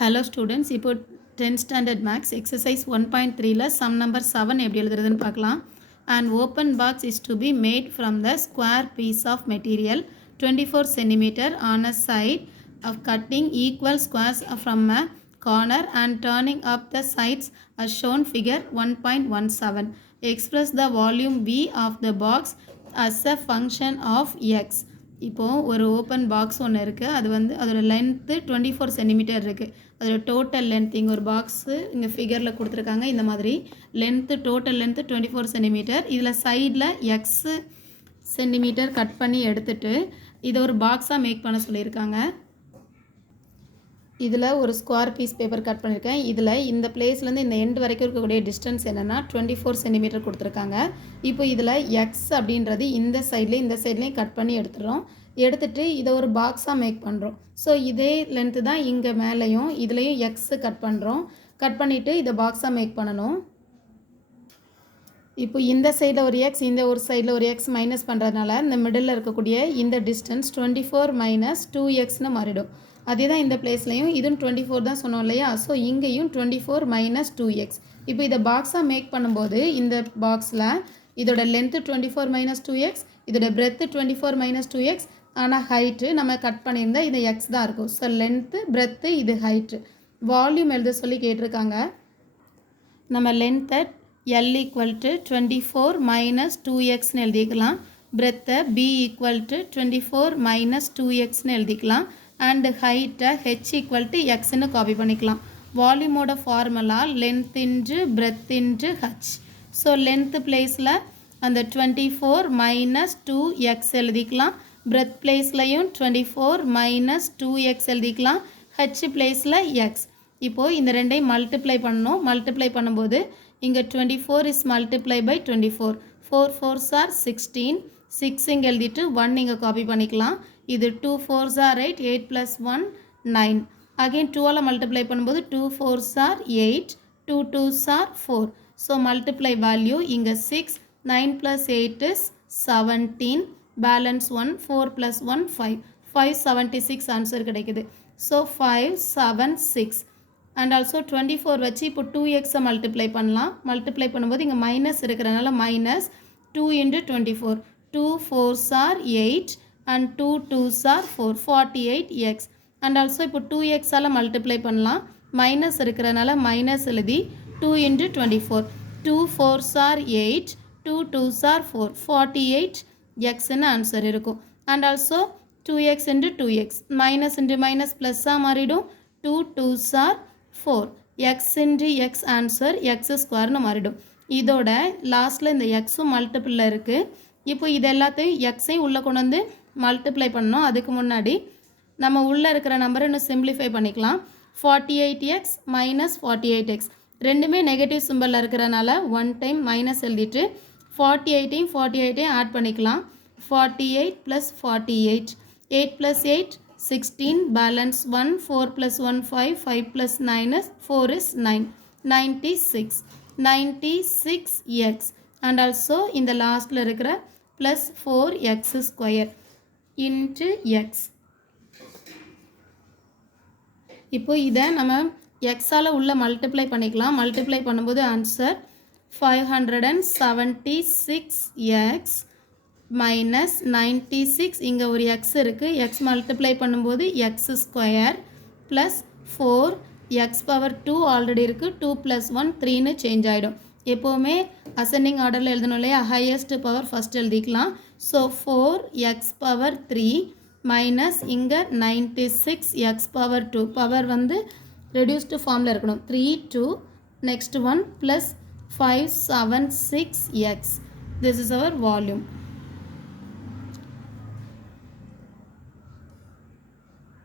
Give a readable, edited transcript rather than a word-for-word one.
Hello students, இப்போ 10th standard max exercise 1.3ல sum number 7 எப்படி எழுதுறதுன்னு பார்க்கலாம். An open box is to be made from the square piece of material 24 cm on a side of cutting equal squares from a corner and turning up the sides as shown figure 1.17. Express the volume V of the box as a function of x. இப்போது ஒரு open box ஒன்று இருக்குது. அது வந்து அதோட length 24 centimetre இருக்குது. அதோட total length இங்கே ஒரு பாக்ஸு இங்கே ஃபிகரில் கொடுத்துருக்காங்க. இந்த மாதிரி லென்த்து டோட்டல் லென்த்து 24 சென்டிமீட்டர். இதில் சைடில் எக்ஸு சென்டிமீட்டர் கட் பண்ணி எடுத்துகிட்டு இதை ஒரு பாக்ஸாக மேக் பண்ண சொல்லியிருக்காங்க. இதில் ஒரு ஸ்கொயர் பீஸ் பேப்பர் கட் பண்ணியிருக்கேன். இதில் இந்த பிளேஸ்லேருந்து இந்த எண்டு வரைக்கும் இருக்கக்கூடிய டிஸ்டன்ஸ் என்னென்னா 24 சென்டிமீட்டர் கொடுத்துருக்காங்க. இப்போ இதில் எக்ஸ் அப்படின்றது இந்த சைட்லேயும் கட் பண்ணி எடுத்துகிட்டு இதை ஒரு பாக்ஸாக மேக் பண்ணுறோம். ஸோ இதே லென்த்து தான் இங்கே மேலேயும் இதுலேயும் எக்ஸு கட் பண்ணுறோம். கட் பண்ணிவிட்டு இதை பாக்ஸாக மேக் பண்ணணும். இப்போ இந்த சைடில் ஒரு எக்ஸ், இந்த ஒரு சைடில் ஒரு எக்ஸ் மைனஸ் பண்ணுறதுனால இந்த மிடில் இருக்கக்கூடிய இந்த டிஸ்டன்ஸ் 24 - 2xன்னு மாறிடும். அதே தான் இந்த பிளேஸ்லையும் இதுவும் 24 தான் சொன்னோம் இல்லையா. ஸோ இங்கேயும் 24 - 2x. இப்போ இதை பாக்ஸாக மேக் பண்ணும்போது இந்த பாக்ஸில் இதோட லென்த்து 24 - 2x, இதோட பிரெத்து 24 - 2x. ஆனால் ஹைட்டு நம்ம கட் பண்ணியிருந்தா இது எக்ஸ் தான் இருக்கும். ஸோ லென்த்து, பிரெத்து, இது ஹைட்டு. வால்யூம் எழுத சொல்லி கேட்டிருக்காங்க. நம்ம லென்த்தை L = 24 - 2xன்னு எழுதிக்கலாம். பிரெத்தை B = 24 - 2xன்னு எழுதிக்கலாம். அண்டு ஹைட்டை H = xன்னு காப்பி பண்ணிக்கலாம். வால்யூமோட formula length into breadth into h. So length பிளேஸில் அந்த 24 - 2x எழுதிக்கலாம். பிரெத் பிளேஸ்லையும் 24 - 2x எழுதிக்கலாம். ஹச் பிளேஸில் எக்ஸ். இப்போது இந்த ரெண்டையும் மல்டிப்ளை பண்ணணும். மல்டிப்ளை பண்ணும்போது இங்கே 24 is multiplied by 24. 4 4s are 16. 6 இங்கே எழுதிட்டு 1 இங்கே காப்பி பண்ணிக்கலாம். இது 2 4s are 8. 8 + 1 9. அகெயின் 2ஆல் மல்டிப்ளை பண்ணும்போது 2 4s are 8. 2 2s are 4. So multiply value இங்கே 6. 9 + 8 is 17. பேலன்ஸ் 1. 4 + 1 5. 576 ஆன்சர் கிடைக்குது. ஸோ 576. அண்ட் ஆல்சோ 24 வச்சு இப்போ 2xை மல்டிப்ளை பண்ணலாம். மல்டிப்ளை பண்ணும்போது இங்கே மைனஸ் இருக்கிறனால minus 2 × 24. 2 4s are 8 and 2 2s are 4. 48x. And also இப்போ 2xஆல் மல்டிப்ளை பண்ணலாம். மைனஸ் இருக்கிறனால மைனஸ் எழுதி 2 × 24. 2 4s are 8. 2 2s are 4. 48xன்னு answer இருக்கும். And also 2x × 2x. Minus into minus ப்ளஸ்ஸாக மாறிடும். 2 2s are 4. x × x answer x² மாறிடும். இதோட லாஸ்ட்டில் இந்த எக்ஸும் மல்டிப்பிளில் இருக்குது. இப்போ இது எல்லாத்தையும் எக்ஸையும் உள்ளே கொண்டு வந்து மல்டிப்ளை பண்ணோம். அதுக்கு முன்னாடி நம்ம உள்ளே இருக்கிற நம்பரை இன்னும் சிம்பிளிஃபை பண்ணிக்கலாம். 48x - 48x ரெண்டுமே நெகட்டிவ் சிம்பிளில் இருக்கிறனால 1 டைம் மைனஸ் எழுதிட்டு 48ஐயும் ஆட் பண்ணிக்கலாம். 48 + 48. 8 + 8 16. Balance 1. 4 + 1 5. 5 + 9 is 4 is 9. 96. 96x. And also இந்த லாஸ்ட்டில் இருக்கிற ப்ளஸ் 4x² இன்ட்டு எக்ஸ். இப்போ இதை நம்ம எக்ஸால் உள்ள மல்டிப்ளை பண்ணிக்கலாம். மல்டிப்ளை பண்ணும்போது ஆன்சர் 576x மைனஸ் 96. இங்கே ஒரு எக்ஸ் இருக்குது. எக்ஸ் மல்டிப்ளை பண்ணும்போது x² ப்ளஸ் 4x⁴ ஆல்ரெடி இருக்குது. 2 + 1 3ன்னு சேஞ்ச் ஆகிடும். எப்போவுமே அசெண்டிங் ஆர்டரில் எழுதணும் இல்லையா. ஹையஸ்ட் பவர் ஃபஸ்ட் எழுதிக்கலாம். ஸோ 4x⁴ மைனஸ் இங்கே 96x⁴. பவர் வந்து ரெடியூஸ்டு ஃபார்மில் இருக்கணும். 3 2 next one plus 576x. This is our volume.